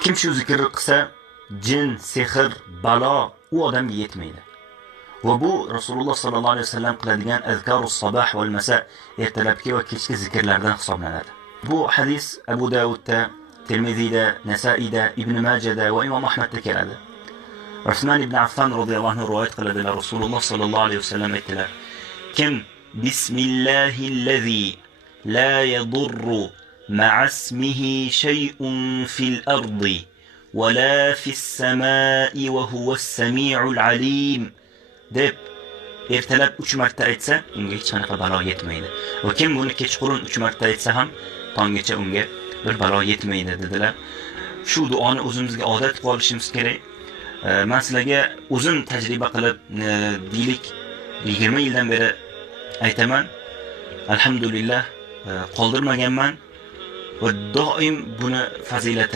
Kim shu zikrni qilsa, jin, sehr, balo u odamga yetmaydi. Va bu Rasululloh sallallohu alayhi vasallam qiladigan azkarus sabah val masa, ertalabki va kechki zikrlardan hisoblanadi. Bu hadis Abu Davudda, Tirmizida, Nasaida, Ibn Majada va Imom Ahmadda keladi. Usman ibn Affan radhiyallohu anhu rivoyat qiladilar. Rasululloh sallallohu alayhi vasallam aytdilar: Kim bismillahillazi la yadurru ma'a ismihi shay'un fil ardi va la fis samai va huwas samiul alim deb ertalab 3 marta aytsa, unga hech qanaqa balo yetmaydi. Va kim buni kechqurun 3 marta aytsa ham, tonggacha unga bir balo yetmaydi dedilar. Shu duoni o'zimizga odat qilib olishimiz kerak. Men sizlarga o'zim tajriba qilib, deylik 20 yildan beri aytaman. Alhamdulillah qoldirmaganman va doim buni fazilatini